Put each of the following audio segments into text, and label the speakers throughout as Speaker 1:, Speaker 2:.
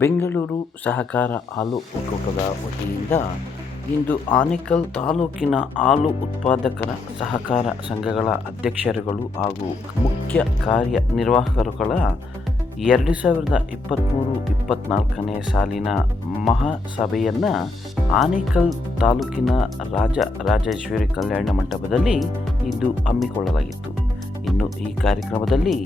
Speaker 1: ಬೆಂಗಳೂರು ಸಹಕಾರ ಹಾಲು ಒಕ್ಕೂಟದ ವತಿಯಿಂದ ಇಂದು ಆನೇಕಲ್ ತಾಲೂಕಿನ ಹಾಲು ಉತ್ಪಾದಕರ ಸಹಕಾರ ಸಂಘಗಳ ಅಧ್ಯಕ್ಷರುಗಳು ಹಾಗೂ ಮುಖ್ಯ ಕಾರ್ಯನಿರ್ವಾಹಕರುಗಳ ಎರಡು ಸಾವಿರದ ಇಪ್ಪತ್ತ್ಮೂರು ಇಪ್ಪತ್ತ್ನಾಲ್ಕನೇ ಸಾಲಿನ ಮಹಾಸಭೆಯನ್ನು ಆನೇಕಲ್ ತಾಲೂಕಿನ ರಾಜ ರಾಜೇಶ್ವರಿ ಕಲ್ಯಾಣ ಮಂಟಪದಲ್ಲಿ ಇಂದು ಹಮ್ಮಿಕೊಳ್ಳಲಾಗಿತ್ತು. ಇನ್ನು ಈ ಕಾರ್ಯಕ್ರಮದಲ್ಲಿ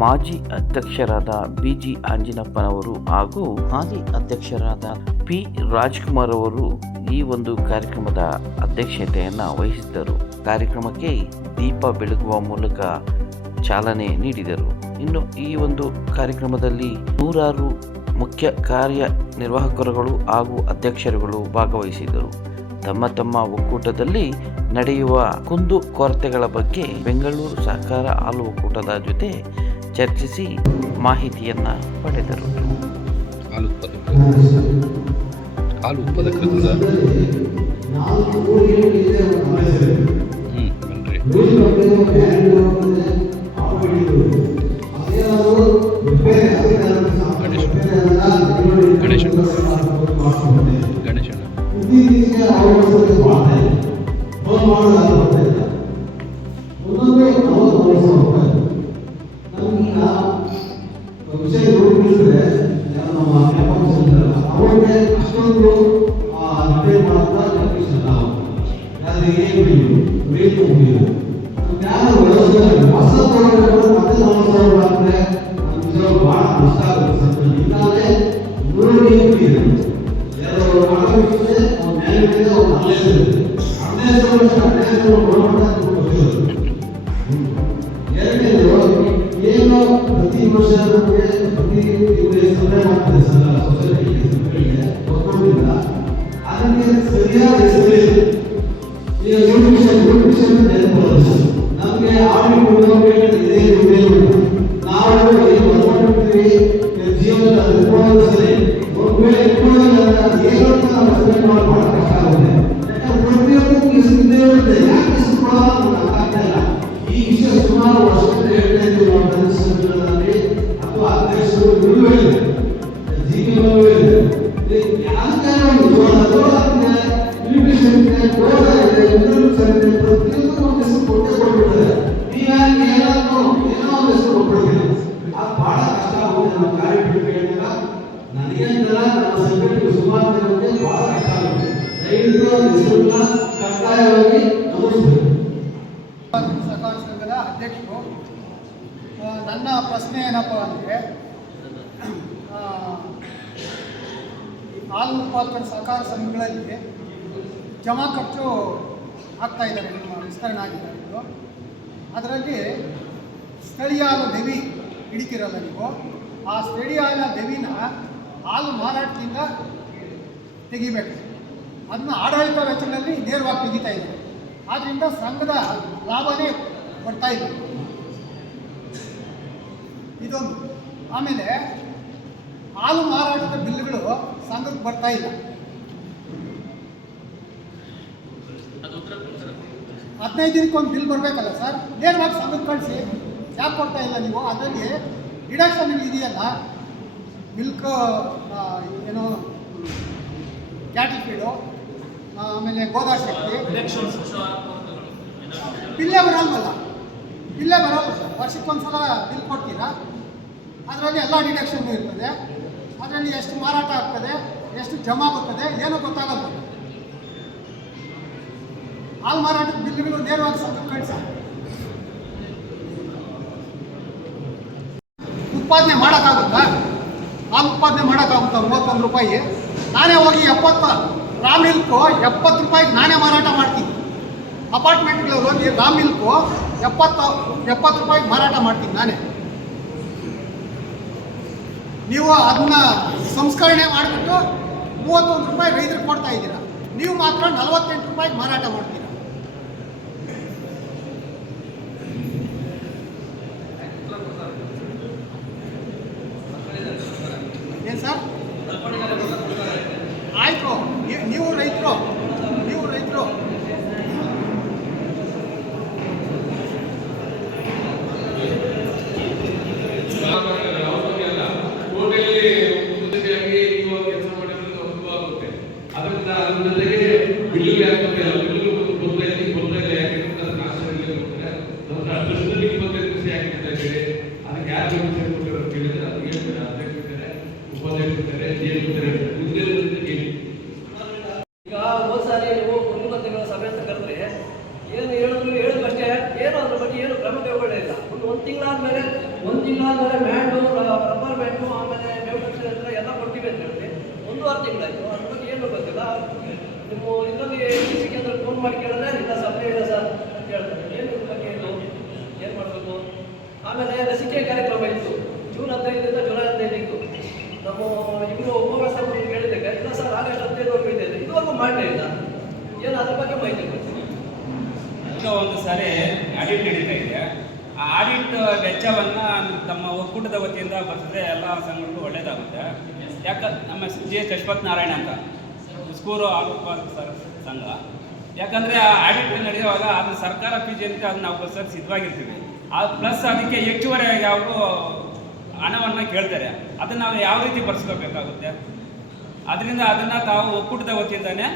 Speaker 1: ಮಾಜಿ ಅಧ್ಯಕ್ಷರಾದ ಬಿ ಜಿ ಆಂಜಿನಪ್ಪನವರು ಹಾಗೂ ಹಾಲಿ ಅಧ್ಯಕ್ಷರಾದ ಪಿ ರಾಜ್ಕುಮಾರ್ ಅವರು ಈ ಒಂದು ಕಾರ್ಯಕ್ರಮದ ಅಧ್ಯಕ್ಷತೆಯನ್ನು ವಹಿಸಿದ್ದರು. ಕಾರ್ಯಕ್ರಮಕ್ಕೆ ದೀಪ ಬೆಳಗುವ ಮೂಲಕ ಚಾಲನೆ ನೀಡಿದರು. ಇನ್ನು ಈ ಒಂದು ಕಾರ್ಯಕ್ರಮದಲ್ಲಿ ನೂರಾರು ಮುಖ್ಯ ಕಾರ್ಯನಿರ್ವಾಹಕರುಗಳು ಹಾಗೂ ಅಧ್ಯಕ್ಷರುಗಳು ಭಾಗವಹಿಸಿದರು ತಮ್ಮ ತಮ್ಮ ಒಕ್ಕೂಟದಲ್ಲಿ ನಡೆಯುವ ಕುಂದು ಕೊರತೆಗಳ ಬಗ್ಗೆ ಬೆಂಗಳೂರು ಸಹಕಾರ ಹಾಲು ಒಕ್ಕೂಟದ ಜೊತೆ ಚರ್ಚಿಸಿ ಮಾಹಿತಿಯನ್ನು ಪಡೆದರು.
Speaker 2: ಹಾಲು ಉತ್ಪಾದಕರು ಹಾಲು ಉತ್ಪಾದಕರಿಂದ ಹ್ಞೂ
Speaker 3: ಯಾರು ಏನು ಬೇಕು ಮುಗಿಯುದು ಯಾರು ಹೊಸ ತಗೊಂಡ್ರೆ ಮತ್ತೆ ನಾವು ತಗೊಂಡ್ರೆ ನಿಜವಾಗ ಬಹಳ ಕಷ್ಟ ಆಗುತ್ತೆ ಸರ್ ಇನ್ನಾಲೆ ನೋಡಿ ಇದೆ. ಎರಡು ಮಾಡಬೇಕಿದ್ರೆ ಅವ್ರು ಮೇಲೆ ಮೇಲೆ ಅವ್ರು ಅಲ್ಲೇ ಇರುತ್ತೆ ಅಲ್ಲೇ ಇರುತ್ತೆ ಸಂಘಟನೆಗೆ ಸುಮಾರು ಬಹಳ ಕಷ್ಟ ಆಗುತ್ತೆ. ದಯವಿಟ್ಟು ಹೆಸರನ್ನ ಕಡ್ಡಾಯವಾಗಿ ನಮೂದಿಸಬೇಕು.
Speaker 4: ಸಹಕಾರ ಸಂಘದ ಅಧ್ಯಕ್ಷರು ನನ್ನ ಪ್ರಶ್ನೆ ಏನಪ್ಪ ಅಂದರೆ ಹಾಲು ಉತ್ಪಾದಕರ ಸಹಕಾರ ಸಂಘಗಳಲ್ಲಿ ಜಮಾ ಖರ್ಚು ಆಗ್ತಾ ಇದ್ದಾರೆ ನಿಮ್ಮ ವಿಸ್ತರಣೆ ಆಗಿದೆ ಅದರಲ್ಲಿ ಸ್ಥಳೀಯ ಹಾಲು ಲೆವಿ ಹಿಡಿತಿರಲ್ಲ ನೀವು? ಆ ಸ್ಥಳೀಯ ಹಾಲಿನ ಹಾಲು ಮಾರಾಟದಿಂದ ತೆಗಿಬೇಕು. ಅದನ್ನ ಆಡಳಿತ ವೆಚ್ಚದಲ್ಲಿ ನೇರವಾಗಿ ತೆಗಿತಾ ಇದ್ದಾರೆ. ಆದ್ದರಿಂದ ಸಂಘದ ಲಾಭನೇ ಬರ್ತಾ ಇಲ್ಲ ಇದೊಂದು. ಆಮೇಲೆ ಹಾಲು ಮಾರಾಟದ ಬಿಲ್ಗಳು ಸಂಘಕ್ಕೆ ಬರ್ತಾ ಇಲ್ಲ. ಹದಿನೈದು ದಿನಕ್ಕೊಂದು ಬಿಲ್ ಬರಬೇಕಲ್ಲ ಸರ್? ನೇರವಾಗಿ ಸಂಘಕ್ಕೆ ಕಳಿಸಿ. ಯಾಕೆ ಕೊಡ್ತಾ ಇಲ್ಲ ನೀವು? ಅದರಲ್ಲಿ ಡಿಡಕ್ಷನ್ ಇದೆಯಲ್ಲ? ಮಿಲ್ಕ್ ಏನೋ ಕ್ಯಾಟಲ್ ಫೀಡು ಆಮೇಲೆ ಗೋದಾ ಶಕ್ತಿ. ಬಿಲ್ಲೇ ಬರಲ್ವಲ್ಲ? ಬಿಲ್ಲೇ ಬರಲ್ಲ ವರ್ಷಕ್ಕೊಂದ್ಸಲ ಬಿಲ್ ಕೊಡ್ತೀರಾ? ಅದರಲ್ಲಿ ಎಲ್ಲ ಡಿಡಕ್ಷನ್ ಇರ್ತದೆ. ಅದರಲ್ಲಿ ಎಷ್ಟು ಮಾರಾಟ ಆಗ್ತದೆ, ಎಷ್ಟು ಜಮಾ ಆಗ್ತದೆ ಏನೂ ಗೊತ್ತಾಗಲ್ಲ. ಹಾಲು ಮಾರಾಟದ ಬಿಲ್ಗಳು ನೇರವಾಗಿ ಸಂಘಕ್ಕೆ ಕಳಿಸ. ಉತ್ಪಾದನೆ ಮಾಡೋಕ್ಕಾಗುತ್ತಾ? ಹಾಲು ಉತ್ಪಾದನೆ ಮಾಡೋಕ್ಕಾಗುತ್ತಾ? ಮೂವತ್ತೊಂದು ರೂಪಾಯಿ. ನಾನೇ ಹೋಗಿ ಎಪ್ಪತ್ತ, ರಾಮ್ ಮಿಲ್ಕು ಎಪ್ಪತ್ತು ರೂಪಾಯಿಗೆ ನಾನೇ ಮಾರಾಟ ಮಾಡ್ತೀನಿ. ಅಪಾರ್ಟ್ಮೆಂಟ್ಗಳಲ್ಲಿ ಹೋಗಿ ರಾಮ್ ಮಿಲ್ಕು ಎಪ್ಪತ್ತು ಎಪ್ಪತ್ತು ರೂಪಾಯಿಗೆ ಮಾರಾಟ ಮಾಡ್ತೀನಿ ನಾನೇ. ನೀವು ಅದನ್ನ ಸಂಸ್ಕರಣೆ ಮಾಡಿಬಿಟ್ಟು ಮೂವತ್ತೊಂದು ರೂಪಾಯಿ ರೈತರಿಗೆ ಕೊಡ್ತಾ ಇದ್ದೀರಾ. ನೀವು ಮಾತ್ರ ನಲವತ್ತೆಂಟು ರೂಪಾಯಿಗೆ ಮಾರಾಟ ಮಾಡ್ತೀರಾ ಏನು ಸರ್ ಆಯಿತು ನೀವು ರೈತರು ನೀವು ರೈತರು
Speaker 5: ಕೋಟೆಯಲ್ಲಿ
Speaker 6: ಉಪಾಧ್ಯಕ್ಷರಿದ್ದಾರೆ ಅಧ್ಯಕ್ಷರಿದ್ದಾರೆ ಉದ್ಯೋಗದಲ್ಲಿ ಹೇಳಿ.
Speaker 5: ಈಗ ಹೋದ ಸಾರಿ ನೀವು ಕುಟುಂಬ ತಿಂಗಳ ಸಭೆ ಅಂತ ಕರೆದ್ರೆ ಏನು ಹೇಳಿದ್ರು ಹೇಳಿದ್ರು ಅಷ್ಟೇ ಏನು ಅದ್ರ ಬಗ್ಗೆ ಏನು ಕ್ರಮ ಕೈಗೊಳ್ಳಲಿಲ್ಲ ಒಂದು ಒಂದು ತಿಂಗಳಾದ್ಮೇಲೆ ಒಂದು ತಿಂಗಳಾದ್ಮೇಲೆ ಮ್ಯಾಂಡು ರಬ್ಬರ್ ಮ್ಯಾಟು ಆಮೇಲೆ ನ್ಯೂಟ್ರಿಷನ್ ಹತ್ರ ಎಲ್ಲ ಕೊಡ್ತೀವಿ ಅಂತ ಹೇಳಿ. ಒಂದೂವರೆ ತಿಂಗಳಾಯ್ತು. ಅದ್ರ ಬಗ್ಗೆ ಏನು ಗೊತ್ತಿಲ್ಲ. ನಿಮ್ಮ ಇನ್ನೊಂದು ಸಿ ಕೇಂದ್ರ ಫೋನ್ ಮಾಡಿ ಕೇಳಿದ್ರೆ ಇಲ್ಲ ಸಪ್ಲೈ ಇಲ್ಲ ಸರ್ ಅಂತ ಹೇಳ್ತಾರೆ. ಏನು ಬಗ್ಗೆ ಏನು ಏನು ಮಾಡಬೇಕು? ಆಮೇಲೆ ಲಸಿಕೆ ಕಾರ್ಯಕ್ರಮ ಇತ್ತು. ಜೂನ್ ಹದಿನೈದರಿಂದ ಜುಲೈ ಹದಿನೈದು ಇತ್ತು. ನಮ್ಮ ಇವರು ಉಪವಾಸ ಕೇಳಿದ್ದಕ್ಕೆ, ಇಲ್ಲ ಸರ್, ಆಗಸ್ಟ್ ಹದಿನೈದವರೆಗೂ ಇದೆ. ಇದುವರೆಗೂ ಮಾಡಲೇ ಇಲ್ಲ. ಏನು ಅದ್ರ ಬಗ್ಗೆ ಮಾಹಿತಿ ಕೊಡ್ತೀನಿ
Speaker 7: ಒಂದು ಸಾರಿ ಆಡಿಟ್ ನಡೀತಾ ಇದೆ. ಆ ಆಡಿಟ್ ವೆಚ್ಚವನ್ನು ತಮ್ಮ ಒಕ್ಕೂಟದ ವತಿಯಿಂದ ಬರ್ತದೆ ಎಲ್ಲ ಸಂಘಗಳಿಗೂ ಒಳ್ಳೇದಾಗುತ್ತೆ. ಯಾಕ ನಮ್ಮ ಜಿ ಎಸ್ ಅಶ್ವಥ್ ನಾರಾಯಣ ಅಂತ ಸ್ಕೂರು ಆರೋಪ ಸಂಘ. ಯಾಕಂದ್ರೆ ಆ ಆಡಿಟ್ ನಡೆಯುವಾಗ ಅದು ಸರ್ಕಾರ ಫೀಸ್ ಅಂತ ಅದನ್ನ ನಾವು ಸರ್ ಸಿದ್ಧವಾಗಿರ್ತೀವಿ. ಆ ಪ್ಲಸ್ ಅದಕ್ಕೆ ಹೆಚ್ಚುವರಿಯಾಗಿ ಅವರು ಹಣವನ್ನು ಕೇಳ್ತಾರೆ. ಅದನ್ನು ನಾವು ಯಾವ ರೀತಿ ಬರ್ಸ್ಕೋಬೇಕಾಗುತ್ತೆ? ಅದರಿಂದ ಅದನ್ನು ತಾವು ಒಕ್ಕೂಟದ ವತಿಯಿಂದನೇ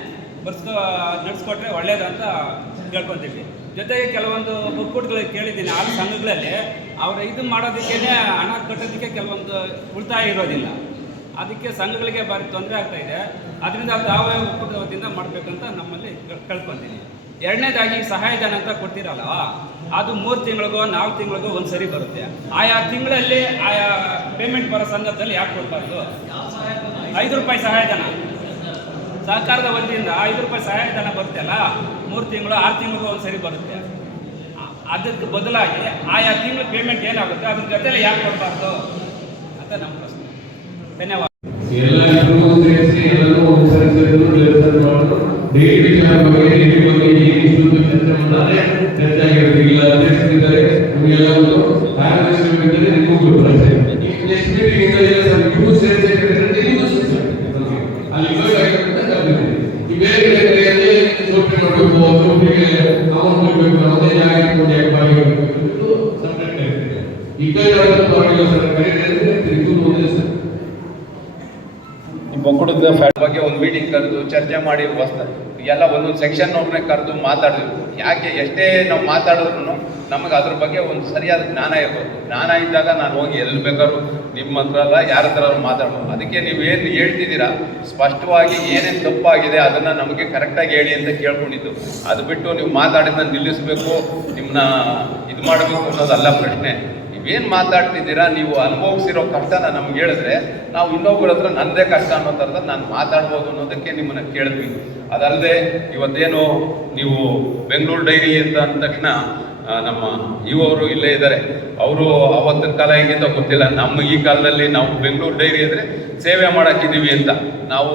Speaker 7: ಬರ್ಸ್ಕೋ ನಡೆಸ್ಕೊಟ್ರೆ ಒಳ್ಳೇದು ಅಂತ ಕೇಳ್ಕೊತೀವಿ. ಜೊತೆಗೆ ಕೆಲವೊಂದು ಒಕ್ಕೂಟಗಳಿಗೆ ಕೇಳಿದ್ದೀನಿ. ಆ ಸಂಘಗಳಲ್ಲಿ ಅವರು ಇದು ಮಾಡೋದಕ್ಕೇ ಹಣ ಕಟ್ಟೋದಕ್ಕೆ ಕೆಲವೊಂದು ಉಳಿತಾಯ ಇರೋದಿಲ್ಲ. ಅದಕ್ಕೆ ಸಂಘಗಳಿಗೆ ಭಾರಿ ತೊಂದರೆ ಆಗ್ತಾ ಇದೆ. ಅದರಿಂದ ತಾವೇ ಒಕ್ಕೂಟದ ವತಿಯಿಂದ ಮಾಡಬೇಕಂತ ನಮ್ಮಲ್ಲಿ ಕಳ್ಕೊಂತೀನಿ ಎರಡನೇದಾಗಿ ಸಹಾಯಧನ ಅಂತ ಕೊಡ್ತೀರಲ್ಲ ಅದು ಮೂರು ತಿಂಗಳಿಗೋ, ನಾಲ್ಕು ತಿಂಗಳಿಗೋ ಒಂದು ಸರಿ ಬರುತ್ತೆ. ಆಯಾ ತಿಂಗಳಲ್ಲಿ ಆಯಾ ಪೇಮೆಂಟ್ ಬರೋ ಸಂದರ್ಭದಲ್ಲಿ ಯಾಕೆ ಕೊಡಬಾರ್ದು? ಐದು ರೂಪಾಯಿ ಸಹಾಯಧನ. ಸರ್ಕಾರದ ವತಿಯಿಂದ ಐದು ರೂಪಾಯಿ ಸಹಾಯಧನ ಬರುತ್ತೆ ಅಲ್ಲ? ಮೂರು ತಿಂಗಳು, ಆರು ತಿಂಗಳಿಗೂ ಒಂದು ಸರಿ ಬರುತ್ತೆ. ಅದಕ್ಕೆ ಬದಲಾಗಿ ಆಯಾ ತಿಂಗಳು ಪೇಮೆಂಟ್ ಏನಾಗುತ್ತೆ? ಅದ್ರ ಜೊತೆಲಿ ಯಾಕೆ ಕೊಡಬಾರ್ದು? ಅಂತ ನಮ್ಮ ಪ್ರಶ್ನೆ. ಧನ್ಯವಾದ.
Speaker 6: ಎಲ್ಲ ಇಬ್ಬರಿಗೂ ಸೇರಿಸಿ ಎಲ್ಲರೂ ಚರ್ಚೆ ನೆಕ್ಸ್ಟ್ ಮೀಟಿಂಗ್ ಇಂದ ಇಲ್ಲ ಸರ್ ನೀವು ಸೇರಿಸಿ ಹೇಳಿದ್ರೆ ನಿಮಗೂ ಸೇರಿಸಿ ಅಲ್ಲಿ ಇವಾಗ ಆಗಿರೋದ್ರಿಂದ ಕರೆದಿದ್ದೀವಿ. ಈ ಬೇರೆ ಬೇರೆ ಕಡೆಯಲ್ಲಿ ಜೋಡಣೆ ಮಾಡಬೇಕು ಒಬ್ಬೊಬ್ಬರಿಗೆ ಅಮೌಂಟ್ ಕೊಡಬೇಕು ಅದೇ ಜಾಗ ಇಟ್ಕೊಂಡು ಯಾಕೆ ಭಾಗಿಯಾಗಬೇಕು ಇದು ಸಪ್ರೇಟ್ ಆಗಿರ್ತದೆ ಈ ಕಡೆ ಮಾಡಿಲ್ಲ ಸರ್ ಕರೆಕ್ಟ್ ಇದು ಒಂದೇ ಸರ್
Speaker 8: ಈ ಒಕ್ಕೂಟದ ಫ್ಯಾಟ್ ಬಗ್ಗೆ ಒಂದು ಮೀಟಿಂಗ್ ಕರೆದು ಚರ್ಚೆ ಮಾಡಿ ವಸ್ತ ಎಲ್ಲ ಒಂದೊಂದು ಸೆಕ್ಷನ್ ಅವ್ರನ್ನೇ ಕರೆದು ಮಾತಾಡಿದ್ವಿ. ಯಾಕೆ ಎಷ್ಟೇ ನಾವು ಮಾತಾಡಿದ್ರು ನಮಗೆ ಅದ್ರ ಬಗ್ಗೆ ಒಂದು ಸರಿಯಾದ ಜ್ಞಾನ ಇರ್ಬೋದು. ಜ್ಞಾನ ಇದ್ದಾಗ ನಾನು ಹೋಗಿ ಎಲ್ಲಿ ಬೇಕಾದ್ರು ನಿಮ್ಮ ಹತ್ರ ಅಲ್ಲ, ಯಾರ ಹತ್ರ ಮಾತಾಡ್ಬೋದು. ಅದಕ್ಕೆ ನೀವು ಏನು ಹೇಳ್ತಿದ್ದೀರಾ? ಸ್ಪಷ್ಟವಾಗಿ ಏನೇನು ತಪ್ಪಾಗಿದೆ ಅದನ್ನು ನಮಗೆ ಕರೆಕ್ಟಾಗಿ ಹೇಳಿ ಅಂತ ಕೇಳ್ಕೊಂಡಿದ್ದು. ಅದು ಬಿಟ್ಟು ನೀವು ಮಾತಾಡಿದ್ನ ನಿಲ್ಲಿಸಬೇಕು ನಿಮ್ಮನ್ನ ಇದು ಮಾಡಬೇಕು ಅನ್ನೋದಲ್ಲ ಪ್ರಶ್ನೆ. ನೀವೇನು ಮಾತಾಡ್ತಿದ್ದೀರಾ? ನೀವು ಅನುಭವಿಸಿರೋ ಕಷ್ಟನ ನಮ್ಗೆ ಹೇಳಿದ್ರೆ ನಾವು ಇನ್ನೊಬ್ಬರ ಹತ್ರ ನನ್ನದೇ ಕಷ್ಟ ಅನ್ನೋ ಥರದ ನಾನು ಮಾತಾಡ್ಬೋದು ಅನ್ನೋದಕ್ಕೆ ನಿಮ್ಮನ್ನ ಕೇಳಿದ್ವಿ ಅದಲ್ಲದೆ ಇವತ್ತೇನು ನೀವು ಬೆಂಗಳೂರು ಡೈರಿ ಅಂತ ಅಂದ ತಕ್ಷಣ ನಮ್ಮ ಇವರು ಇಲ್ಲೇ ಇದ್ದಾರೆ. ಅವರು ಆವತ್ತಿನ ಕಾಲ ಹೇಗಿಂತ ಗೊತ್ತಿಲ್ಲ. ನಮ್ಮ ಈ ಕಾಲದಲ್ಲಿ ನಾವು ಬೆಂಗಳೂರು ಡೈರಿ ಅಂದರೆ ಸೇವೆ ಮಾಡೋಕ್ಕಿದ್ದೀವಿ ಅಂತ. ನಾವು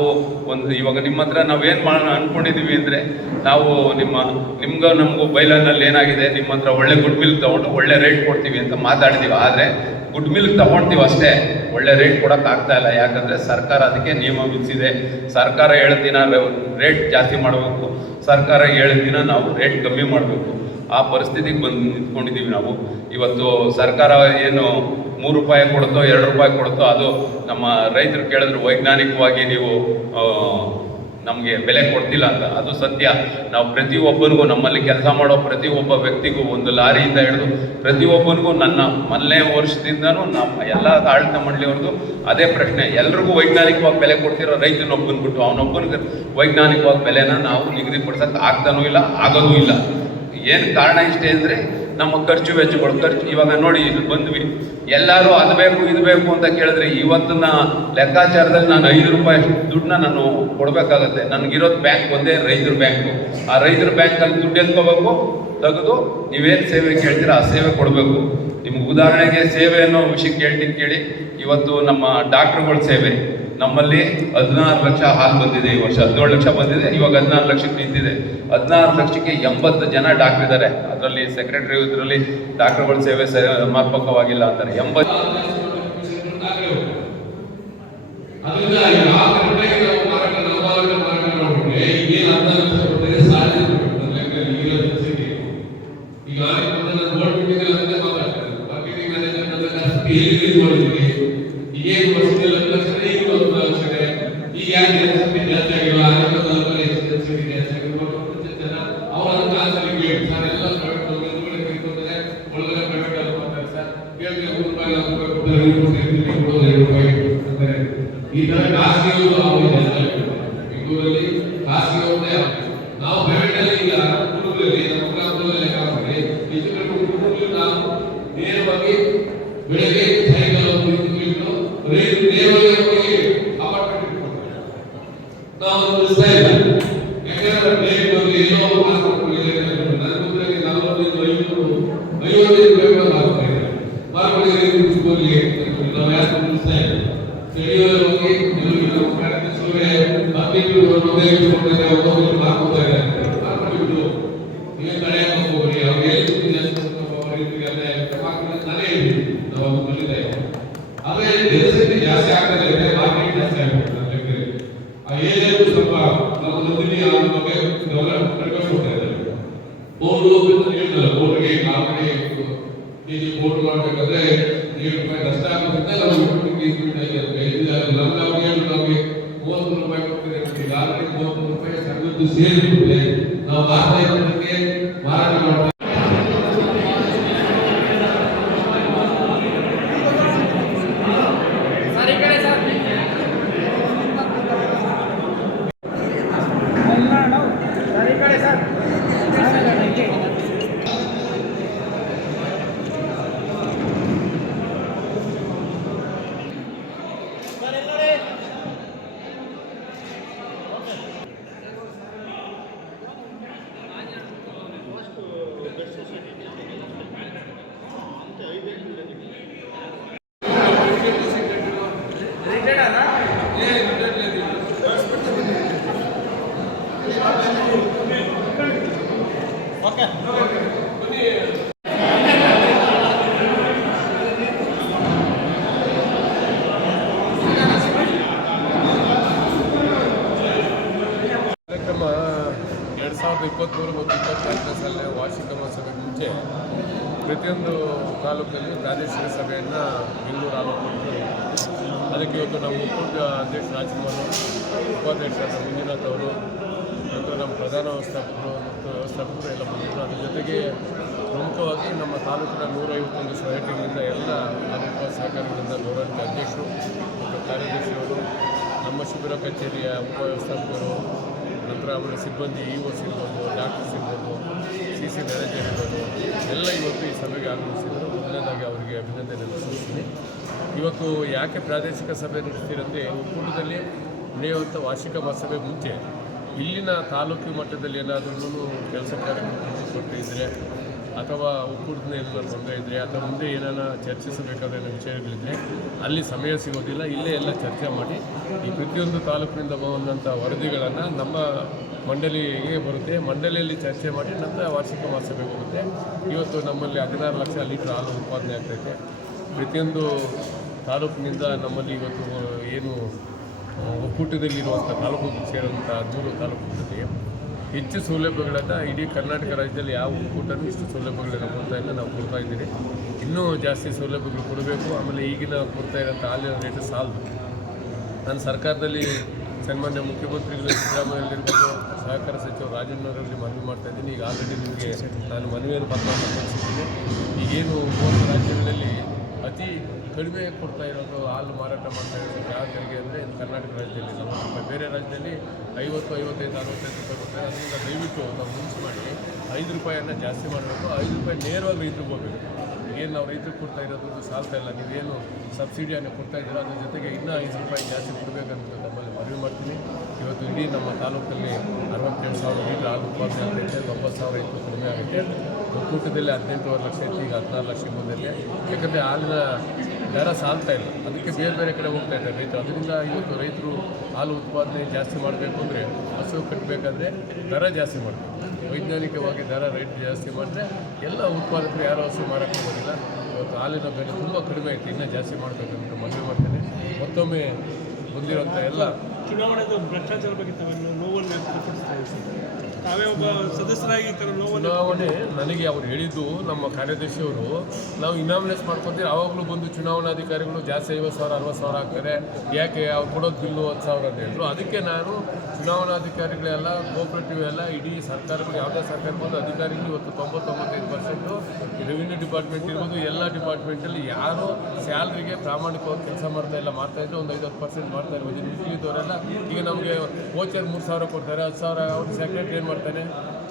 Speaker 8: ಒಂದು ಇವಾಗ ನಿಮ್ಮ ಹತ್ರ ನಾವೇನು ಮಾಡೋಣ ಅಂದ್ಕೊಂಡಿದ್ದೀವಿ ಅಂದರೆ ನಾವು ನಿಮ್ಮ, ನಿಮ್ಗೂ ನಮಗೂ ಬೈಲರ್ನಲ್ಲಿ ಏನಾಗಿದೆ? ನಿಮ್ಮ ಹತ್ರ ಒಳ್ಳೆ ಗುಡ್ ಮಿಲ್ಕ್ ತೊಗೊಂಡು ಒಳ್ಳೆ ರೇಟ್ ಕೊಡ್ತೀವಿ ಅಂತ ಮಾತಾಡಿದೀವಿ. ಆದರೆ ಗುಡ್ ಮಿಲ್ಕ್ ತೊಗೊಳ್ತೀವಿ ಅಷ್ಟೇ. ಒಳ್ಳೆ ರೇಟ್ ಕೊಡೋಕ್ಕಾಗ್ತಾ ಇಲ್ಲ. ಯಾಕಂದರೆ ಸರ್ಕಾರ ಅದಕ್ಕೆ ನಿಯಮ ವಿಧಿಸಿದೆ. ಸರ್ಕಾರ ಏಳು ದಿನ ರೇಟ್ ಜಾಸ್ತಿ ಮಾಡಬೇಕು. ಸರ್ಕಾರ ಏಳು ದಿನ ನಾವು ರೇಟ್ ಕಮ್ಮಿ ಮಾಡಬೇಕು. ಆ ಪರಿಸ್ಥಿತಿಗೆ ಬಂದು ನಿಂತ್ಕೊಂಡಿದ್ದೀವಿ ನಾವು. ಇವತ್ತು ಸರ್ಕಾರ ಏನು ಮೂರು ರೂಪಾಯಿ ಕೊಡುತ್ತೋ, ಎರಡು ರೂಪಾಯಿ ಕೊಡುತ್ತೋ, ಅದು ನಮ್ಮ ರೈತರು ಕೇಳಿದ್ರು ವೈಜ್ಞಾನಿಕವಾಗಿ ನೀವು ನಮಗೆ ಬೆಲೆ ಕೊಡ್ತಿಲ್ಲ ಅಂತ. ಅದು ಸತ್ಯ. ನಾವು ಪ್ರತಿಯೊಬ್ಬನಿಗೂ ನಮ್ಮಲ್ಲಿ ಕೆಲಸ ಮಾಡೋ ಪ್ರತಿಯೊಬ್ಬ ವ್ಯಕ್ತಿಗೂ ಒಂದು ಲಾರಿಯಿಂದ ಹಿಡಿದು ಪ್ರತಿಯೊಬ್ಬನಿಗೂ ನನ್ನ ಮೊದಲನೇ ವರ್ಷದಿಂದನೂ ನಮ್ಮ ಎಲ್ಲ ಆಡಳಿತ ಮಂಡಳಿಯವ್ರದ್ದು ಅದೇ ಪ್ರಶ್ನೆ. ಎಲ್ರಿಗೂ ವೈಜ್ಞಾನಿಕವಾಗಿ ಬೆಲೆ ಕೊಡ್ತಿರೋ ರೈತನೊಬ್ಬನ ಬಿಟ್ಟು ಅವನೊಬ್ಬನಿಗೆ ವೈಜ್ಞಾನಿಕವಾಗಿ ಬೆಲೆನ ನಾವು ನಿಗದಿಪಡಿಸಕ್ಕೆ ಆಗ್ತಾನೂ ಇಲ್ಲ, ಆಗೋದೂ ಇಲ್ಲ. ಏನು ಕಾರಣ ಇಷ್ಟೇ ಅಂದರೆ ನಮ್ಮ ಖರ್ಚು ವೆಚ್ಚಗಳು. ಖರ್ಚು ಇವಾಗ ನೋಡಿ ಇಲ್ಲಿ ಬಂದ್ವಿ. ಎಲ್ಲರೂ ಅದು ಬೇಕು, ಇದು ಬೇಕು ಅಂತ ಕೇಳಿದ್ರೆ ಇವತ್ತಿನ ಲೆಕ್ಕಾಚಾರದಲ್ಲಿ ನಾನು ಐದು ರೂಪಾಯಿ ದುಡ್ಡನ್ನ ನಾನು ಕೊಡಬೇಕಾಗತ್ತೆ. ನನಗಿರೋದು ಬ್ಯಾಂಕ್ ಒಂದೇ ರೈತರ ಬ್ಯಾಂಕು ಆ ರೈತರ ಬ್ಯಾಂಕಲ್ಲಿ ದುಡ್ಡು ಎತ್ಕೋಬೇಕು, ತೆಗೆದು ನೀವೇನು ಸೇವೆ ಕೇಳ್ತೀರ ಆ ಸೇವೆ ಕೊಡಬೇಕು. ನಿಮ್ಗೆ ಉದಾಹರಣೆಗೆ ಸೇವೆ ಅನ್ನೋ ವಿಷಯಕ್ಕೆ ಕೇಳ್ತೀನಿ ಕೇಳಿ. ಇವತ್ತು ನಮ್ಮ ಡಾಕ್ಟ್ರುಗಳ ಸೇವೆ. ನಮ್ಮಲ್ಲಿ ಹದಿನಾರು ಲಕ್ಷ ಹಾಲು ಬಂದಿದೆ ಈ ವರ್ಷ. ಹದಿನೇಳು ಲಕ್ಷ ಬಂದಿದೆ, ಇವಾಗ ಹದಿನಾರು ಲಕ್ಷಕ್ಕೆ ನಿಂತಿದೆ. ಹದಿನಾರು ಲಕ್ಷಕ್ಕೆ ಎಂಬತ್ತು ಜನ ಡಾಕ್ಟರ್ ಇದ್ದಾರೆ. ಅದರಲ್ಲಿ ಸೆಕ್ರೆಟರಿ ಇದರಲ್ಲಿ ಡಾಕ್ಟರ್ಗಳ ಸೇವೆ ಸಮರ್ಪಕವಾಗಿಲ್ಲ ಅಂತಾರೆ. ಎಂಬತ್ತು
Speaker 6: ಅದರಿಂದ ಯಾವ ಕಡೆಗೆ ನಾವು ಮಾರಾಟ ನಾವು ಮಾರಾಟ ಮಾರಾಟ ಮಾಡ್ಬಿಟ್ರೆ ಏನು ಅರ್ಧ ಲಕ್ಷ ರೂಪಾಯಿ ಸಾಧ್ಯ ನನ್ನ ಲೆಕ್ಕ ಈಗಿರೋ ಪರಿಸ್ಥಿತಿ. ಈಗ ಮೊನ್ನೆ ನಾನು ಬೋರ್ಡ್ ಮೀಟಿಂಗ್ ಅಲ್ಲಿ ಅಂತೆ ಮಾತಾಡ್ತಾರೆ ಮಾರ್ಕೆಟಿಂಗ್ ಮ್ಯಾನೇಜರ್ ನನ್ನ ಜಾಸ್ತಿ ಎಲ್ಲಿ ರಿಲೀಸ್ ಮಾಡಿದ್ವಿ ಈಗ ಏನು ವರ್ಷದಲ್ಲಿ ಹತ್ತು ಲಕ್ಷ ಈಗ ಒಂದು ಲಕ್ಷ ಇದೆ ಈಗ ಯಾಕೆ ಜನಸಂಖ್ಯೆ ಜಾಸ್ತಿ ಆಗಿಲ್ಲ ಆಗ ನಾಲ್ಕಲ್ಲಿ ಎಷ್ಟು ಜನಸಂಖ್ಯೆ ಜಾಸ್ತಿ ಆಗಿಲ್ಲ ಪ್ರಪಂಚದ ಜನ ಅವರ ಕಾಲದಲ್ಲಿ ಕೇಳಿ ಸರ್ ಎಲ್ಲ ಪ್ರೈವೇಟ್ ಒಳಗಡೆ ಕರ್ಕೊಂಡ್ರೆ ಒಳಗಡೆ ಪ್ರೈವೇಟ್ ಅಲ್ಲಿ ಮಾಡ್ತಾರೆ ಸರ್ ಕೇಳಿದ್ರೆ ಮೂರು ರೂಪಾಯಿ ನಾಲ್ಕು ರೂಪಾಯಿ ಕೊಡ್ತಾರೆ ಐದು ರೂಪಾಯಿ ಕೊಡ್ತಾರೆ, ಐದು ರೂಪಾಯಿ ಅಂತಾರೆ
Speaker 9: ಈ ತರ ಖಾಸಗಿಯವರು ಆಗಿದೆ ಬೆಂಗಳೂರಲ್ಲಿ ಖಾಸಗಿ ಅವ್ರದ್ದೇ ನಾವು ಪ್ರೈವೇಟ್ ಅಲ್ಲಿ ಈಗ ಕುಟುಂಬದಲ್ಲಿ ನಮ್ಮ ಗ್ರಾಮದಲ್ಲಿ ಲೆಕ್ಕ ಹಾಕಿದ್ರೆ ಹೆಚ್ಚು ಕಡಿಮೆ ಕುಟುಂಬದಲ್ಲಿ ನಾವು ನೇರವಾಗಿ ಬೆಳಗ್ಗೆ ಸಾಯಂಕಾಲ ಒಂದು ತಿಂಗಳು ರೈತ ನೇರವಾಗಿ ಅಪಾರ್ಟ್ಮೆಂಟ್ ಇಟ್ಕೊಳ್ತಾರೆ ನಾವು ಉಳಿಸ್ತಾ ಇಲ್ಲ ಯಾಕಂದ್ರೆ ಪ್ಲೇಟ್ ಬಗ್ಗೆ ಏನೋ ಮಾರ್ಕೆಟ್ಗಳಿಗೆ ನನ್ನ ಮುಂದೆ ನಲವತ್ತೈದು ಐನೂರು ಐವತ್ತೈದು ರೂಪಾಯಿ ಆಗ್ತಾ ಇದೆ ಮಾರ್ಕೆಟ್ಗೆ ಉಳಿಸ್ಕೊಳ್ಳಿ ನಾವು ಯಾರು ಉಳಿಸ್ತಾ ಇಲ್ಲ ಸ್ಥಳೀಯರು ಹೋಗಿ ಕೆಲವು ನಮ್ಮ ಕಾರ್ಯಕ್ರಮ ಸಭೆ ಹದಿನೈದು ಒಂದೇ ಇಟ್ಕೊಂಡಿದ್ದಾರೆ ಒಂದೊಂದು ಮಾಡ್ಕೊತಾ ಇದ್ದಾರೆ ಮಾಡ್ಬಿಟ್ಟು ನೀವು ತಡೆಯಕ್ಕೆ ಹೋಗ್ರಿ ಅವ್ರಿಗೆ ಎಲ್ಲಿ ರೈತರಿಗೆ ಅದೇ ನಾನೇ ಹೇಳಿದ್ದೀನಿ ನಾವು ಬಂದಿದ್ದೆ ಆಮೇಲೆ ಜನಸಂಖ್ಯೆ ಜಾಸ್ತಿ ಆಗ್ತದೆ ಅಂದ್ರೆ ಮಾರ್ಕೆಟ್ ಜಾಸ್ತಿ ಆಗ್ಬಿಡುತ್ತೆ ನನ್ನ ಲೆಕ್ಕದಲ್ಲಿ. ಆ ಏರಿಯಾಗೂ ಸ್ವಲ್ಪ ನಾವು ನಂದಿನಿ ಆ ಬಗ್ಗೆ ಡೆವಲಪ್ ಕಡಿಮೆ ಕೊಡ್ತಾ ಇದ್ದಾರೆ ಬೋರ್ಡ್ ಹೋಗ್ಬೇಕು ಹೇಳ್ತಾರೆ ಬೋರ್ಡ್ಗೆ ಕಾಲ್ಗೆ ಕೆಜಿ ಬೋರ್ಡ್ ಮಾಡ್ಬೇಕಾದ್ರೆ ಏಳು ರೂಪಾಯಿ ನಷ್ಟ ಆಗೋದ್ರಿಂದ ನಾವು ಟ್ರೀಟ್ಮೆಂಟ್ ಆಗಿರುತ್ತೆ ಇದು ನಮ್ಮ ನಮ್ಗೆ ಮೂವತ್ತು ರೂಪಾಯಿ ರೂಪಾಯಿ ಸೇರಿಬಿಡುತ್ತೆ ನಾವು ಇರೋದಕ್ಕೆ ಮಾರಾಟ ಮಾಡ್ತಾ
Speaker 6: ಕಾರ್ಯಕ್ರಮ ಎರಡು ಸಾವಿರದ ಇಪ್ಪತ್ತ್ಮೂರು ಮತ್ತು ಇಪ್ಪತ್ನಾಲ್ಕನೇ ಸಾಲಿನ ವಾರ್ಷಿಕ ಮಹೋತ್ಸವಕ್ಕೆ ಮುಂಚೆ ಪ್ರತಿಯೊಂದು ತಾಲೂಕಲ್ಲಿ ಪ್ರಾದೇಶಿಕ ಸಭೆಯನ್ನು ಬೆಂಗಳೂರು ಆಲೋಚಿಸಿ ಅದಕ್ಕೆ ಇವತ್ತು ನಮ್ಮ ಒಕ್ಕೂಟದ ಅಧ್ಯಕ್ಷ ರಾಜ್ಕುಮಾರ್ ಉಪಾಧ್ಯಕ್ಷ ಉಪಾಧ್ಯಕ್ಷರಾದ ಮಂಜುನಾಥ್ ಅವರು ಮತ್ತು ನಮ್ಮ ಪ್ರಧಾನ ವ್ಯವಸ್ಥಾಪಕರು ಮತ್ತು ವ್ಯವಸ್ಥಾಪಕರು ಎಲ್ಲ ಬಂದಿದ್ದರು ಅದ್ರ ಜೊತೆಗೆ ಪ್ರಮುಖವಾಗಿ ನಮ್ಮ ತಾಲೂಕಿನ ನೂರೈವತ್ತೊಂದು ಸೊಸೈಟಿಗಳಿಂದ ಎಲ್ಲ ತಾಲೂಕು ಸಹಕಾರಿಗಳಿಂದ ನೂರಾರು ಅಧ್ಯಕ್ಷರು ಮತ್ತು ಕಾರ್ಯದರ್ಶಿಯವರು, ನಮ್ಮ ಶಿಬಿರ ಕಚೇರಿಯ ಉಪವ್ಯವಸ್ಥಾಪಕರು ನಂತರ ಅವರ ಸಿಬ್ಬಂದಿ ಇ ಒ ಇರ್ಬೋದು ಡಾಕ್ಟರ್ಸ್ ಇರ್ಬೋದು ಸಿ ಸಿ ಮ್ಯಾನೇಜರ್ ಇರ್ಬೋದು, ಎಲ್ಲ ಇವತ್ತು ಈ ಸಭೆಗೆ ಆಗಮಿಸಿದರು. ಮೊದಲನೇದಾಗಿ ಅವರಿಗೆ ಅಭಿನಂದನೆ ಸಲ್ಲಿಸ್ತೀನಿ. ಇವತ್ತು ಯಾಕೆ ಪ್ರಾದೇಶಿಕ ಸಭೆ ನಡೆಸ್ತೀರಂದರೆ ಒಕ್ಕೂಟದಲ್ಲಿ ನಡೆಯುವಂಥ ವಾರ್ಷಿಕ ಮಹಾಸಭೆ ಮುಂಚೆ, ಇಲ್ಲಿನ ತಾಲೂಕು ಮಟ್ಟದಲ್ಲಿ ಏನಾದರೂ ಕೆಲಸ ಕಾರ್ಯಕ್ರಮ ಕೊಟ್ಟು ಇದ್ದರೆ ಅಥವಾ ಒಕ್ಕೂಟದಿಂದ ಏನಾದ್ರು ತೊಂದರೆ ಇದ್ದರೆ ಅಥವಾ ಮುಂದೆ ಏನಾರ ಚರ್ಚಿಸಬೇಕಾದ ಏನೋ ವಿಷಯಗಳಿದ್ದರೆ ಅಲ್ಲಿ ಸಮಯ ಸಿಗೋದಿಲ್ಲ, ಇಲ್ಲೇ ಎಲ್ಲ ಚರ್ಚೆ ಮಾಡಿ ಈ ಪ್ರತಿಯೊಂದು ತಾಲೂಕಿನಿಂದ ಬಂದಂಥ ವರದಿಗಳನ್ನು ನಮ್ಮ ಮಂಡಳಿಗೆ ಬರುತ್ತೆ. ಮಂಡಳಿಯಲ್ಲಿ ಚರ್ಚೆ ಮಾಡಿ ನಂತರ ವಾರ್ಷಿಕ ಮಹಾಸಭೆ ಬರುತ್ತೆ ಇವತ್ತು ನಮ್ಮಲ್ಲಿ ಹದಿನಾರು ಲಕ್ಷ ಲೀಟರ್ ಹಾಲು ಉತ್ಪಾದನೆ ಆಗ್ತೈತೆ. ಪ್ರತಿಯೊಂದು ತಾಲೂಕಿನಿಂದ ನಮ್ಮಲ್ಲಿ ಇವತ್ತು ಏನು ಒಕ್ಕೂಟದಲ್ಲಿರುವಂಥ ತಾಲೂಕು ಸೇರುವಂಥ ಹದಿಮೂರು ತಾಲೂಕುಗಳಲ್ಲಿ ಹೆಚ್ಚು ಸೌಲಭ್ಯಗಳನ್ನು ಇಡೀ ಕರ್ನಾಟಕ ರಾಜ್ಯದಲ್ಲಿ ಯಾವ ಒಕ್ಕೂಟನೂ ಇಷ್ಟು ಸೌಲಭ್ಯಗಳನ್ನು ಕೊಡ್ತಾ ಇಲ್ಲ ನಾವು ಕೊಡ್ತಾ ಇದ್ದೀವಿ ಇನ್ನೂ ಜಾಸ್ತಿ ಸೌಲಭ್ಯಗಳು ಕೊಡಬೇಕು, ಆಮೇಲೆ ಈಗಿನ ಕೊಡ್ತಾ ಇರೋಂಥ ಹಾಲಿನ ರೇಟ್ ಸಾಲದು ನಾನು ಸರ್ಕಾರದಲ್ಲಿ ಸನ್ಮಾನ್ಯ ಮುಖ್ಯಮಂತ್ರಿಗಳು ಸಿದ್ದರಾಮಯ್ಯಲ್ಲಿರ್ಬೋದು ಸಹಕಾರ ಸಚಿವ ರಾಜಣ್ಣವರಲ್ಲಿ ಮನವಿ ಮಾಡ್ತಾ ಇದ್ದೀನಿ. ಈಗ ಆಲ್ರೆಡಿ ನಿಮಗೆ ನಾನು ಮನವಿಯನ್ನು ಪತ್ರ ಕಳಿಸಿದ್ದೀನಿ ಈಗೇನು ಮೂವತ್ತು ರಾಜ್ಯಗಳಲ್ಲಿ ಅತಿ ಕಡಿಮೆ ಕೊಡ್ತಾ ಇರೋದು ಹಾಲು ಮಾರಾಟ ಮಾಡ್ತಾ ಇರೋದು ಯಾವ ತೆರಿಗೆ ಅಂದರೆ ಇದು ಕರ್ನಾಟಕ ರಾಜ್ಯದಲ್ಲಿ, ನಮ್ಮ ಬೇರೆ ರಾಜ್ಯದಲ್ಲಿ ಐವತ್ತು, ಐವತ್ತೈದು, ಅರವತ್ತೈದು ರೂಪಾಯಿ ಕೊಡ್ತಾರೆ. ಅದರಿಂದ ದಯವಿಟ್ಟು ನಾವು ಮುಂಚೆ ಮಾಡಿ ಐದು ರೂಪಾಯಿಯನ್ನು ಜಾಸ್ತಿ ಮಾಡಬೇಕು. ಐದು ರೂಪಾಯಿ ನೇರವಾಗಿ ರೈತರಿಗೆ ಹೋಗಬೇಕು ಏನು ನಾವು ರೈತರಿಗೆ ಕೊಡ್ತಾ ಇರೋದು ಸಾಲ್ತಾ ಇಲ್ಲ. ನೀವೇನು ಸಬ್ಸಿಡಿಯನ್ನು ಕೊಡ್ತಾ ಇದ್ದೀರಾ? ಅದ್ರ ಜೊತೆಗೆ ಇನ್ನೂ ಐದು ರೂಪಾಯಿ ಜಾಸ್ತಿ ಕೊಡಬೇಕಂತ ನಮ್ಮಲ್ಲಿ ಮನವಿ ಮಾಡ್ತೀನಿ. ಇವತ್ತು ಇಡೀ ನಮ್ಮ ತಾಲೂಕಲ್ಲಿ ಅರವತ್ತೇಳು ಸಾವಿರ ಲೀಟರ್ ಹಾಲು ಉತ್ಪಾದನೆ ಆಗುತ್ತೆ. ತೊಂಬತ್ತು ಸಾವಿರ ಇತ್ತು ಕಡಿಮೆ ಆಗುತ್ತೆ. ಒಕ್ಕೂಟದಲ್ಲಿ ಹದಿನೆಂಟುವರೆ ಲಕ್ಷ ಇತ್ತು, ಈಗ ಹದಿನಾರು ಲಕ್ಷ ಬಂದಿದೆ ಯಾಕಂದರೆ ಹಾಲಿನ ದರ ಸಾಲ್ತಾ ಇಲ್ಲ. ಅದಕ್ಕೆ ಬೇರೆ ಬೇರೆ ಕಡೆ ಹೋಗ್ತಾ ಇದ್ದಾರೆ ರೈತರು. ಅದರಿಂದ ಇವತ್ತು ರೈತರು ಹಾಲು ಉತ್ಪಾದನೆ ಜಾಸ್ತಿ ಮಾಡಬೇಕು ಅಂದರೆ ಹಸು ಕಟ್ಟಬೇಕಾದ್ರೆ ದರ ಜಾಸ್ತಿ ಮಾಡಬೇಕು. ವೈಜ್ಞಾನಿಕವಾಗಿ ದರ ರೇಟ್ ಜಾಸ್ತಿ ಮಾಡಿದ್ರೆ ಎಲ್ಲ ಉತ್ಪಾದಕರು ಯಾರು ಹಸು ಮಾಡೋಕ್ಕೆ ಹೋಗೋದಿಲ್ಲ. ಇವತ್ತು ಹಾಲಿನ ಬೆಲೆ ತುಂಬ ಕಡಿಮೆ ಆಯಿತು ಇನ್ನೂ ಜಾಸ್ತಿ ಮಾಡಬೇಕಂತ ಮನವಿ ಮಾಡ್ತೇನೆ. ಮತ್ತೊಮ್ಮೆ ಬಂದಿರುವಂಥ ಎಲ್ಲ
Speaker 10: ಚುನಾವಣೆ ಭ್ರಷ್ಟಾಚಾರ ಬಗ್ಗೆ ನೋವನ್ನು ಒಬ್ಬ ಸದಸ್ಯರಾಗಿ
Speaker 6: ಚುನಾವಣೆ ನನಗೆ ಅವ್ರು ಹೇಳಿದ್ದು ನಮ್ಮ ಕಾರ್ಯದರ್ಶಿಯವರು ನಾವು ಇನಾಮಿನೇಟ್ ಮಾಡ್ಕೊತೀವಿ. ಅವಾಗಲೂ ಬಂದು ಚುನಾವಣಾಧಿಕಾರಿಗಳು ಜಾಸ್ತಿ ಐವತ್ತು ಸಾವಿರ, ಅರವತ್ತು ಸಾವಿರ ಆಗ್ತಾರೆ ಯಾಕೆ ಅವ್ರು ಕೊಡೋದು ಬಿಲ್ಲು ಹತ್ತು ಸಾವಿರ ಅಂತ ಹೇಳಿದ್ರು. ಅದಕ್ಕೆ ನಾನು ಚುನಾವಣಾಧಿಕಾರಿಗಳೆಲ್ಲ ಕೋಪರೇಟಿವ್ ಎಲ್ಲ, ಇಡೀ ಸರ್ಕಾರಗಳು, ಯಾವುದೇ ಸರ್ಕಾರ ಬಂದು ಅಧಿಕಾರಿಗಳು ಇವತ್ತು ತೊಂಬತ್ತೊಂಬತ್ತೈದು ಪರ್ಸೆಂಟು ರೆವಿನ್ಯೂ ಡಿಪಾರ್ಟ್ಮೆಂಟ್ ಇರ್ಬೋದು, ಎಲ್ಲ ಡಿಪಾರ್ಟ್ಮೆಂಟಲ್ಲಿ ಯಾರು ಸ್ಯಾಲ್ರಿಗೆ ಪ್ರಾಮಾಣಿಕವಾಗಿ ಕೆಲಸ ಮಾಡ್ತಾ ಇಲ್ಲ, ಮಾಡ್ತಾ ಇದ್ರೆ ಒಂದು ಐವತ್ತು ಪರ್ಸೆಂಟ್ ಮಾಡ್ತಾ ಇರ್ಬೋದು. ಇದ್ದವರೆಲ್ಲ ಈಗ ನಮಗೆ ಕೋಚರ್ ಮೂರು ಸಾವಿರ ಕೊಡ್ತಾರೆ, ಹತ್ತು ಸಾವಿರ ಅವ್ರ ಸೆಕ್ರೆಟರಿ ಮಾಡ್ತಾನೆ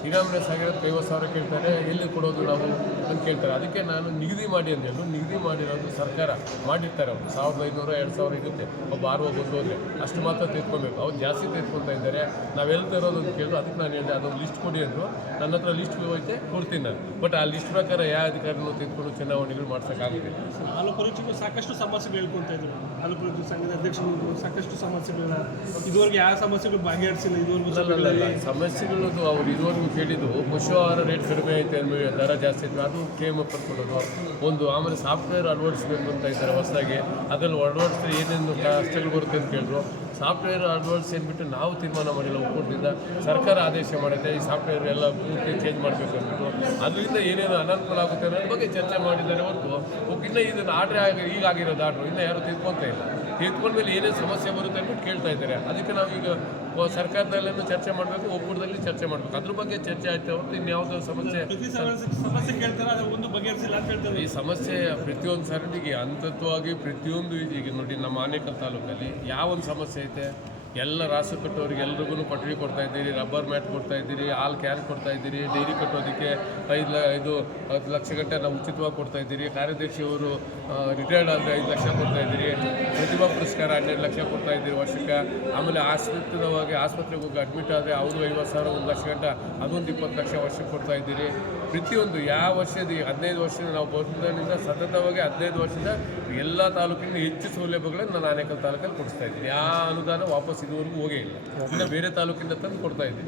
Speaker 6: ಇನಾಮಿನೇಸ್ ಆಗಿರೋದಕ್ಕೆ ಐವತ್ತು ಸಾವಿರ ಕೇಳ್ತಾರೆ ಎಲ್ಲಿ ಕೊಡೋದು ನಾವು? ಅಂತ ಕೇಳ್ತಾರೆ. ಅದಕ್ಕೆ ನಾನು ನಿಗದಿ ಮಾಡಿ ಅಂದೇಳು ನಿಗದಿ ಮಾಡಿರೋದು ಸರ್ಕಾರ. ಮಾಡಿರ್ತಾರೆ ಅವರು. ಸಾವಿರದ ಐನೂರು ಎರಡು ಸಾವಿರ ಇರುತ್ತೆ. ಒಬ್ಬ ಆರ್ ಬಂದು ಹೋದರೆ ಅಷ್ಟು ಮಾತ್ರ ತೆಗೆದುಕೊಬೇಕು. ಅವ್ರು ಜಾಸ್ತಿ ತೆಗೆದುಕೊಳ್ತಾ ಇದ್ದಾರೆ. ನಾವೆಲ್ಲಿ ತರೋದು ಅಂತ ಕೇಳಿದ್ರು ಅದಕ್ಕೆ ನಾನು ಹೇಳಿದೆ ಅದೊಂದು ಲಿಸ್ಟ್ ಕೊಡಿ ಅಂದರು. ನನ್ನ ಹತ್ರ ಲಿಸ್ಟ್ ಹೋಯ್ತೆ ಕೊಡ್ತೀನಿ ನಾನು. ಬಟ್ ಆ ಲಿಸ್ಟ್ ಪ್ರಕಾರ ಯಾವ ಅಧಿಕಾರಿನೂ ತೆಗೆದುಕೊಂಡು ಚುನಾವಣೆಗಳು ಮಾಡ್ಸೋಕ್ಕಾಗುತ್ತೆ
Speaker 10: ಹಾಲು ಪರೀಕ್ಷೆಗೂ ಸಾಕಷ್ಟು ಸಮಸ್ಯೆಗಳು ಹೇಳ್ಕೊಳ್ತಾ ಇದ್ರು. ಹಾಲು ಪರೀಕ್ಷೆ ಸಂಘದ ಅಧ್ಯಕ್ಷರು ಸಾಕಷ್ಟು ಸಮಸ್ಯೆಗಳ ಇದುವರೆಗೆ ಯಾವ ಸಮಸ್ಯೆಗಳು ಬಗೆಹರಿಸಿಲ್ಲ ಇದುವರೆಗೂ ಸಭೆಗಳಲ್ಲಿ?
Speaker 6: ಸಮಸ್ಯೆಗಳದ್ದು ಅವ್ರು ಇದುವರೆಗೂ ಕೇಳಿದ್ದು, ಪಶು ಆಹಾರ ರೇಟ್ ಕಡಿಮೆ ಐತೆ ಅಂದಮೇಲೆ ದರ ಜಾಸ್ತಿ ಇತ್ತು ಅದು ಕ್ಲೇಮ್ ಪಡ್ಕೊಳ್ಳೋದು ಒಂದು ಆಮೇಲೆ ಸಾಫ್ಟ್ವೇರ್ ಅಳವಡಿಸ್ಬೇಕು ಅಂತ ಇದ್ದಾರೆ ಹೊಸದಾಗಿ, ಅದರಲ್ಲಿ ಅಳವಡಿಸಿದ್ರೆ ಏನೇನು ಕಷ್ಟಗಳು ಬರುತ್ತೆ ಅಂತ ಕೇಳಿದ್ರು. ಸಾಫ್ಟ್ವೇರ್ ಅಳವಡಿಸಿ ಅಂದ್ಬಿಟ್ಟು ನಾವು ತೀರ್ಮಾನ ಮಾಡಿಲ್ಲ ಒಕ್ಕೂಟದಿಂದ, ಸರ್ಕಾರ ಆದೇಶ ಮಾಡಿದೆ, ಈ ಸಾಫ್ಟ್ವೇರ್ ಎಲ್ಲ ಪೂರ್ತಿ ಚೇಂಜ್ ಮಾಡಬೇಕು ಅಂದ್ಬಿಟ್ಟು. ಅದರಿಂದ ಏನೇನು ಅನಾನುಕೂಲ ಆಗುತ್ತೆ ಅನ್ನೋದ್ರ ಬಗ್ಗೆ ಚರ್ಚೆ ಮಾಡಿದ್ದಾರೆ ಹೊರತು ಇನ್ನೂ ಇದನ್ನು ಆರ್ಡ್ರೆ ಆಗಿ ಈಗ ಆಗಿರೋದು ಆರ್ಡ್ರು, ಇನ್ನೂ ಯಾರು ತಿಳ್ಕೊತಾ ಇಲ್ಲ. ತಿಳ್ಕೊಂಡ್ಮೇಲೆ ಏನೇ ಸಮಸ್ಯೆ ಬರುತ್ತೆ ಅಂದ್ಬಿಟ್ಟು ಕೇಳ್ತಾ ಇದ್ದಾರೆ. ಅದಕ್ಕೆ ನಾವೀಗ ಸರ್ಕಾರದಲ್ಲೇನು ಚರ್ಚೆ ಮಾಡಬೇಕು ಒಕ್ಕೂಟದಲ್ಲಿ ಚರ್ಚೆ ಮಾಡಬೇಕು. ಅದ್ರ ಬಗ್ಗೆ ಚರ್ಚೆ ಆಯ್ತು ಹೊರತು ಇನ್ಯಾವುದೋ ಸಮಸ್ಯೆ
Speaker 10: ಸಮಸ್ಯೆ ಕೇಳ್ತಾರೆ ಒಂದು ಬಗೆಹರಿಸಿಲ್ಲ ಅಂತ ಹೇಳ್ತಾರೆ.
Speaker 6: ಈ ಸಮಸ್ಯೆ ಪ್ರತಿಯೊಂದು ಸರಣಿಗೆ ಹಂತತ್ವವಾಗಿ ಪ್ರತಿಯೊಂದು ಈಗ ನೋಡಿ ನಮ್ಮ ಆನೇಕಲ್ ತಾಲೂಕಲ್ಲಿ ಯಾವೊಂದು ಸಮಸ್ಯೆ ಐತೆ? ಎಲ್ಲ ರಾಸು ಕಟ್ಟೋರಿಗೆ ಎಲ್ರಿಗೂ ಕೊಠಡಿ ಕೊಡ್ತಾ ಇದ್ದೀರಿ ರಬ್ಬರ್ ಮ್ಯಾಟ್ ಕೊಡ್ತಾ ಇದ್ದೀರಿ, ಹಾಲು ಕ್ಯಾನ್ ಕೊಡ್ತಾ ಇದ್ದೀರಿ, ಡೈರಿ ಕಟ್ಟೋದಕ್ಕೆ ಐದು ಲ ಇದು ಹತ್ತು ಲಕ್ಷ ಗಂಟೆ ನಾವು ಉಚಿತವಾಗಿ ಕೊಡ್ತಾ ಇದ್ದೀರಿ. ಕಾರ್ಯದರ್ಶಿಯವರು ರಿಟೈರ್ಡ್ ಆದರೆ ಐದು ಲಕ್ಷ ಕೊಡ್ತಾ ಇದ್ದೀರಿ. ಪ್ರತಿಭಾ ಪುರಸ್ಕಾರ ಹನ್ನೆರಡು ಲಕ್ಷ ಕೊಡ್ತಾ ಇದ್ದೀರಿ ವರ್ಷಕ್ಕೆ. ಆಮೇಲೆ ಆಸ್ಪತ್ರೆವಾಗಿ ಆಸ್ಪತ್ರೆಗೆ ಹೋಗಿ ಅಡ್ಮಿಟ್ ಆದರೆ ಅವರು ಐವತ್ತು ಸಾವಿರ, ಒಂದು ಲಕ್ಷ ಗಂಟೆ, ಅದೊಂದು ಇಪ್ಪತ್ತು ಲಕ್ಷ ವರ್ಷಕ್ಕೆ ಕೊಡ್ತಾ ಇದ್ದೀರಿ. ಪ್ರತಿಯೊಂದು ಯಾವ ವರ್ಷದ ಹದಿನೈದು ವರ್ಷದ ನಾವು ಬರ್ತಿದ್ದರಿಂದ ಸತತವಾಗಿ ಹದಿನೈದು ವರ್ಷದ ಎಲ್ಲ ತಾಲೂಕಿನ ಹೆಚ್ಚು ಸೌಲಭ್ಯಗಳನ್ನು ನಾನು ಆನೇಕಲ್ ತಾಲೂಕಲ್ಲಿ ಕೊಡಿಸ್ತಾ ಇದ್ದೀನಿ. ಯಾವ ಅನುದಾನ ವಾಪಸ್ ಇದುವರೆಗೂ ಹೋಗೇ ಇಲ್ಲ. ಬೇರೆ ತಾಲೂಕಿಂದ ತಂದು ಕೊಡ್ತಾ ಇದ್ದೀನಿ.